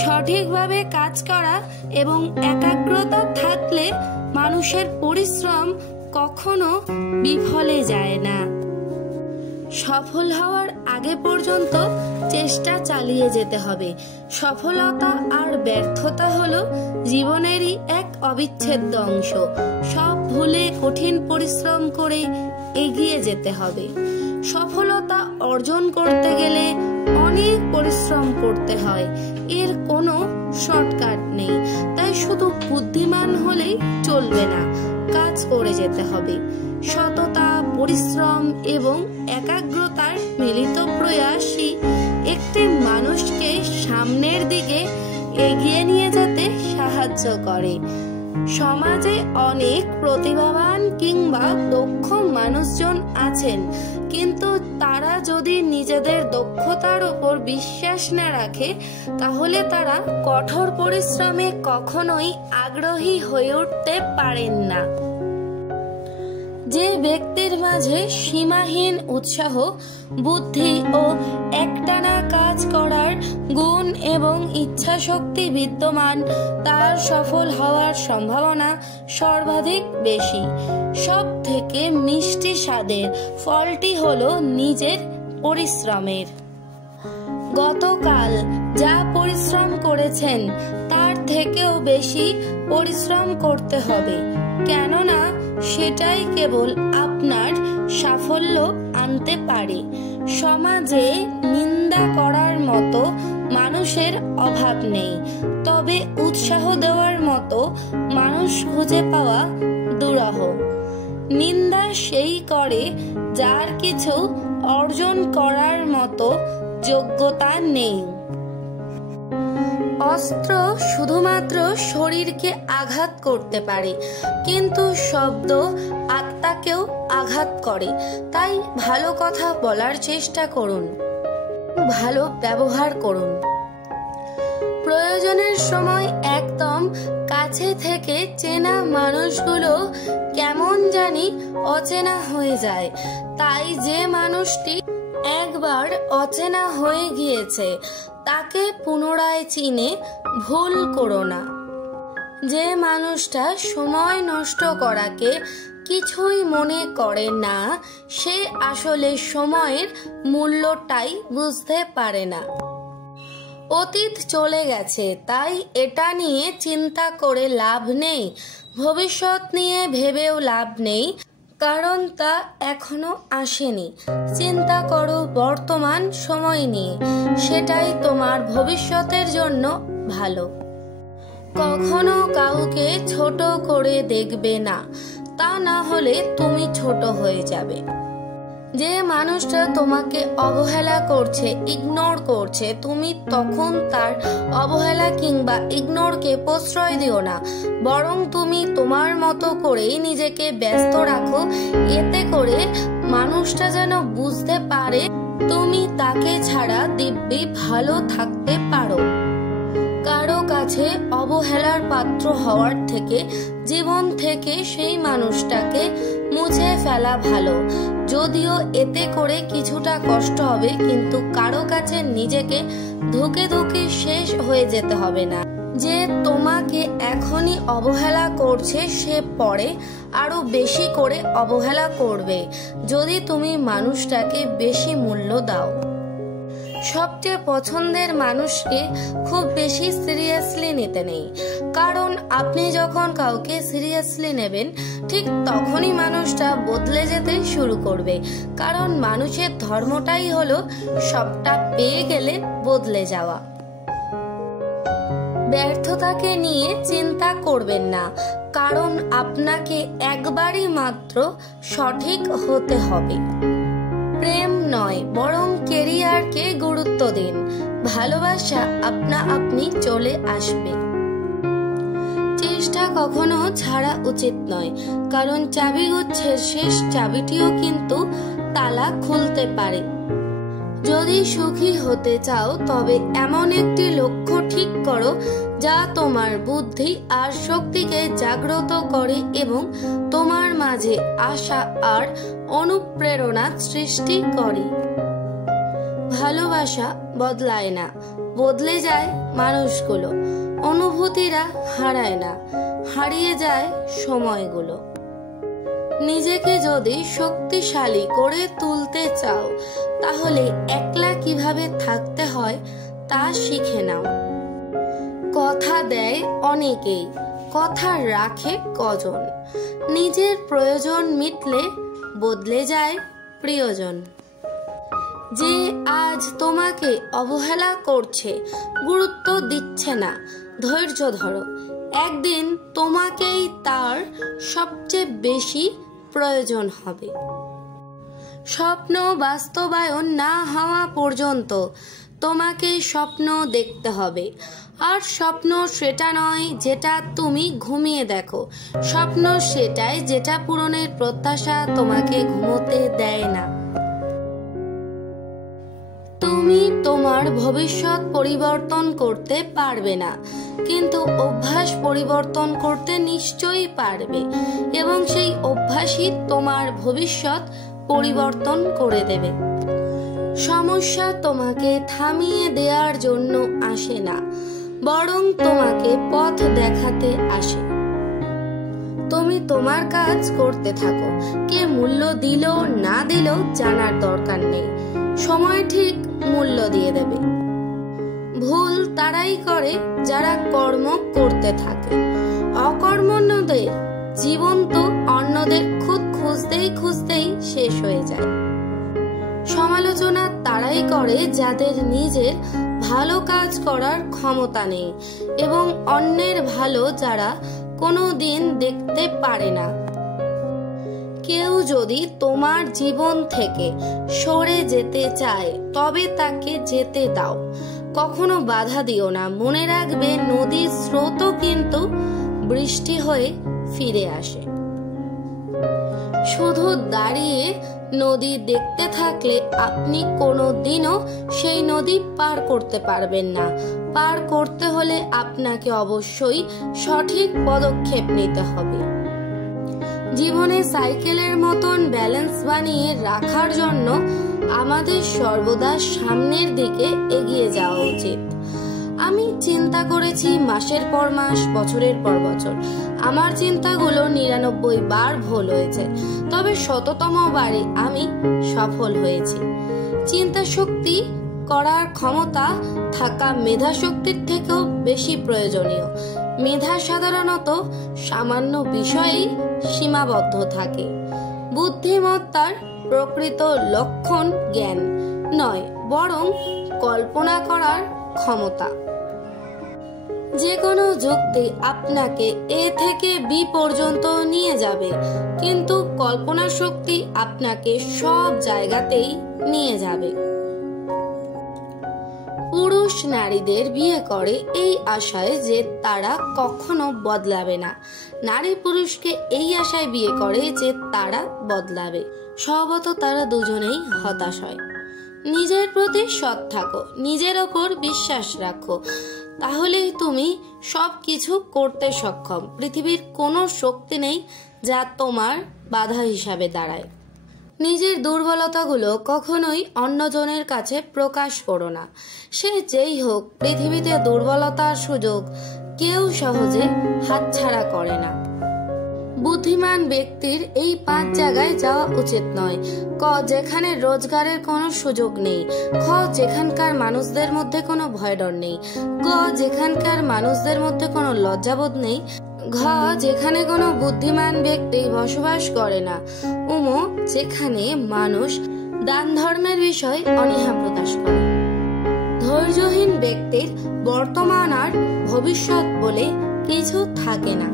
সঠিকভাবে কাজ করা এবং একাগ্রতা থাকলে মানুষের পরিশ্রম কখনো বিফলে যায় না। সফল হওয়ার আগে পর্যন্ত চেষ্টা চালিয়ে যেতে হবে। সফলতা আর ব্যর্থতা হলো জীবনেরই এক অবিচ্ছেদ্য অংশ। সব ভুলে কঠিন পরিশ্রম করে এগিয়ে যেতে হবে। সফলতা অর্জন করতে গেলে অনেক পরিশ্রম করতে হয়, এর কোনো শর্টকাট নেই। তাই শুধু বুদ্ধিমান হলেই চলবে না, কাজ করে যেতে হবে। সততা, পরিশ্রম এবং একাগ্রতার মিলিত প্রয়াসই একটি মানুষকে সামনের দিকে এগিয়ে নিয়ে যেতে সাহায্য করে। সমাজে অনেক প্রতিভাবান কিংবা দক্ষ মানুষজন আছেন, কিন্তু তারা যদি নিজেদের দক্ষতার উপর বিশ্বাস না রাখে তাহলে তারা কঠোর পরিশ্রমে কখনোই আগ্রহী হয়ে উঠতে পারেন না। যে ব্যক্তির মাঝে সীমাহীন উৎসাহ, বুদ্ধি ও একটানা কাজ করার গুণ এবং ইচ্ছাশক্তি বিদ্যমান, তার সফল হওয়ার সম্ভাবনা সর্বাধিক বেশি। সব থেকে মিষ্টি স্বাদের ফলটি হলো নিজের পরিশ্রমের। গতকাল যা পরিশ্রম করেছেন তার থেকেও বেশি পরিশ্রম করতে হবে, কেননা সেটাই কেবল আপনার সাফল্য আনতে পারে। সমাজে নিন্দা করার মতো মানুষের অভাব নেই, তবে উৎসাহ দেওয়ার মতো মানুষ খুঁজে পাওয়া দুরূহ। নিন্দা সেই করে যার কিছু অর্জন করার মতো যোগ্যতা নেই। অস্ত্র শুধুমাত্র শরীরকে আঘাত করতে পারে, কিন্তু শব্দ আত্মাকেও আঘাত করে। তাই ভালো কথা বলার চেষ্টা করুন, ভালো ব্যবহার করুন। প্রয়োজনের সময় একদম কাছে থেকে চেনা মানুষগুলো কেমন জানি অচেনা হয়ে যায়। তাই যে মানুষটি একবার অচেনা হয়ে গিয়েছে তাকে পুনরায় চিনে ভুল করো না। যে মানুষটা সময় নষ্ট করাকে কিছুই মনে করে না, সে আসলে সময়ের মূল্যটাই বুঝতে পারে না। অতীত চলে গেছে, তাই এটা নিয়ে চিন্তা করে লাভ নেই। ভবিষ্যৎ নিয়ে ভেবেও লাভ নেই, কারণ তা এখনো আসেনি। চিন্তা করো বর্তমান সময় নিয়ে, সেটাই তোমার ভবিষ্যতের জন্য ভালো। কখনো কাউকে ছোট করে দেখবে না, তা না হলে তুমি ছোট হয়ে যাবে। যে মানুষটা তোমাকে অবহেলা করছে, ইগনোর করছে, তুমি তখন তার অবহেলা কিংবা ইগনোরকে প্রশ্রয় দিও না, বরং তুমি তোমার মতো করেই নিজেকে ব্যস্ত রাখো। এতে করে মানুষটা যেন বুঝতে পারে তুমি তাকে ছাড়া দিব্যি ভালো থাকতে পারো। কারো কাছে অবহেলার পাত্র হওয়ার থেকে জীবন থেকে সেই মানুষটাকে মুছে ফেলা ভালো। যদিও এতে করে কিছুটা কষ্ট হবে, কিন্তু কারো কাছে নিজেকে ধুকে ধুকে শেষ হয়ে যেতে হবে না। যে তোমাকে এখনই অবহেলা করছে সে পরে আরো বেশি করে অবহেলা করবে যদি তুমি মানুষটাকে বেশি মূল্য দাও। সবচেয়ে পছন্দের মানুষকে খুব বেশি সিরিয়াসলি নিতে নেই, কারণ আপনি যখন কাউকে সিরিয়াসলি নেবেন ঠিক তখনই মানুষটা বদলে যেতে শুরু করবে। কারণ মানুষের ধর্মটাই হলো সবটা পেয়ে গেলে বদলে যাওয়া। ব্যর্থতাকে নিয়ে চিন্তা করবেন না, কারণ আপনাকে একবারই মাত্র সঠিক হতে হবে। প্রেম নয়, বরং কেরিয়ারকে গুরুত্ব দিন। ভালোবাসা আপনা আপনি চলে আসবে। চেষ্টা কখনো ছাড়া উচিত নয়, কারণ চাবিগুচ্ছের শেষ চাবিটিও কিন্তু তালা খুলতে পারে। যদি সুখী হতে চাও তবে এমন একটি লক্ষ্য ঠিক করো যা তোমার বুদ্ধি আর শক্তিকে জাগ্রত করে এবং তোমার মাঝে আশা আর অনুপ্রেরণা সৃষ্টি করে। ভালোবাসা বদলায় না, বদলে যায় মানুষগুলো। অনুভূতিরা হারায় না, হারিয়ে যায় সময়গুলো। নিজেকে যদি শক্তিশালী করে তুলতে চাও, তাহলে একলা কিভাবে থাকতে হয় তা শিখে নাও। কথা দেয় অনেকেই, কথা রাখে কজন। নিজের প্রয়োজন মিটলে বদলে যায় প্রিয়জন। যে আজ তোমাকে অবহেলা করছে, গুরুত্ব দিচ্ছে না, ধৈর্য ধরো। একদিন তোমাকেই তার সবচেয়ে বেশি প্রয়োজন হবে। স্বপ্ন বাস্তবায়ন না হওয়া পর্যন্ত তোমাকে স্বপ্ন দেখতে হবে। আর স্বপ্ন সেটা নয় যেটা তুমি ঘুমিয়ে দেখো, স্বপ্ন সেটাই যেটা পূরণের প্রত্যাশা তোমাকে ঘুমোতে দেয় না। তুমি তোমার ভবিষ্যৎ পরিবর্তন করতে পারবে না, কিন্তু অভ্যাস পরিবর্তন করতে নিশ্চয়ই পারবে, এবং সেই অভ্যাসই তোমার ভবিষ্যৎ পরিবর্তন করে দেবে। সমস্যা তোমাকে থামিয়ে দেওয়ার জন্য আসে না, বরং তোমাকে পথ দেখাতে আসে। তুমি তোমার কাজ করতে থাকো, কে মূল্য দিল না দিল জানার দরকার নেই, সময় ঠিক মূল্য দিয়ে দেবে। ভুল তারাই করে যারা কর্ম করতে থাকে। অকর্মণ্যদের জীবন তো অন্যদের খুদ খুঁজতেই খুঁজতেই শেষ হয়ে যায়। সমালোচনা তারাই করে যাদের নিজের ভালো কাজ করার ক্ষমতা নেই, এবং অন্যের ভালো যারা কোনো দিন দেখতে পারে না। কেউ যদি তোমার জীবন থেকে সরে যেতে চায়, তবে তাকে যেতে দাও, কখনো বাধা দিও না। মনে রাখবে, নদীর স্রোতও কিন্তু বৃষ্টি হয়ে ফিরে আসে। শুধু দাঁড়িয়ে নদী দেখতে থাকলে আপনি কোনোদিনও সেই নদী পার করতে পারবেন না। পার করতে হলে আপনাকে অবশ্যই সঠিক পদক্ষেপ নিতে হবে। জীবনে সাইকেলের মতন ব্যালেন্স বানিয়ে রাখার জন্য আমাদের সর্বদা সামনের দিকে এগিয়ে যাওয়া উচিত। আমি চিন্তা করেছি মাসের পর মাস, বছরের পর বছর। আমার চিন্তাগুলো 99 বার ভুল হয়েছে, তবে 100তম বারে আমি সফল হয়েছি। চিন্তা শক্তি করার ক্ষমতা থাকা মেধা শক্তির থেকেও বেশি প্রয়োজনীয়। মেধা সাধারণত সামান্য বিষয়েই সীমাবদ্ধ থাকে। বুদ্ধিমত্তার প্রকৃত লক্ষণ জ্ঞান নয়, বরং কল্পনা করার ক্ষমতা। যে কোনো যুক্তি আপনাকে এ থেকে বি পর্যন্ত নিয়ে যাবে, কিন্তু কল্পনা শক্তি আপনাকে সব জায়গাতেই নিয়ে যাবে। পুরুষ নারীদের বিয়ে করে এই আশায় যে তারা কখনো বদলাবে না, নারী পুরুষকে এই আশায় বিয়ে করে যে তারা বদলাবে। স্বভাবত তারা দুজনেই হতাশ হয়। নিজের প্রতি সৎ থাকো, নিজের ওপর বিশ্বাস রাখো, তাহলেই তুমি সবকিছু করতে সক্ষম। পৃথিবীর কোনো শক্তি নেই যা তোমার বাধা হিসাবে দাঁড়ায়। নিজের দুর্বলতাগুলো কখনোই অন্যজনের কাছে প্রকাশ করো না। সে যেই হোক, পৃথিবীতে দুর্বলতার সুযোগ কেউ সহজে হাতছাড়া করে না। বুদ্ধিমান ব্যক্তির এই 5 জায়গায় যাওয়া উচিত নয়। ক, যেখানে রোজগারের কোনো সুযোগ নেই। খ, যেখানকার মানুষদের মধ্যে কোনো ভয় ডর নেই। গ, যেখানকার মানুষদের মধ্যে কোনো লজ্জাবোধ নেই। ঘ, যেখানে কোনো বুদ্ধিমান ব্যক্তি বসবাস করে না। উম, যেখানে মানুষ দান ধর্মের বিষয় অনীহা প্রকাশ করে। ধৈর্যহীন ব্যক্তির বর্তমান আর ভবিষ্যৎ বলে কিছু থাকে না।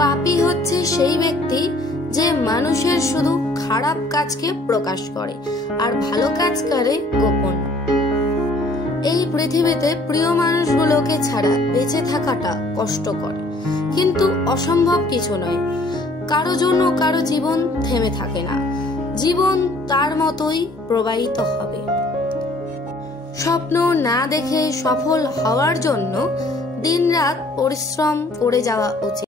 পাপী হচ্ছে সেই ব্যক্তি যে মানুষের শুধু খারাপ কাজকে প্রকাশ করে আর ভালো কাজ করে গোপন। এই পৃথিবীতে প্রিয় মানুষগুলোকে ছাড়া বেঁচে থাকাটা কষ্টকর, কিন্তু অসম্ভব কিছু নয়। কারো জন্য কারো জীবন থেমে থাকে না, জীবন তার মতোই প্রবাহিত হবে। স্বপ্ন না দেখে সফল হওয়ার জন্য দিনরাত পরিশ্রম করে যাওয়া উচিত।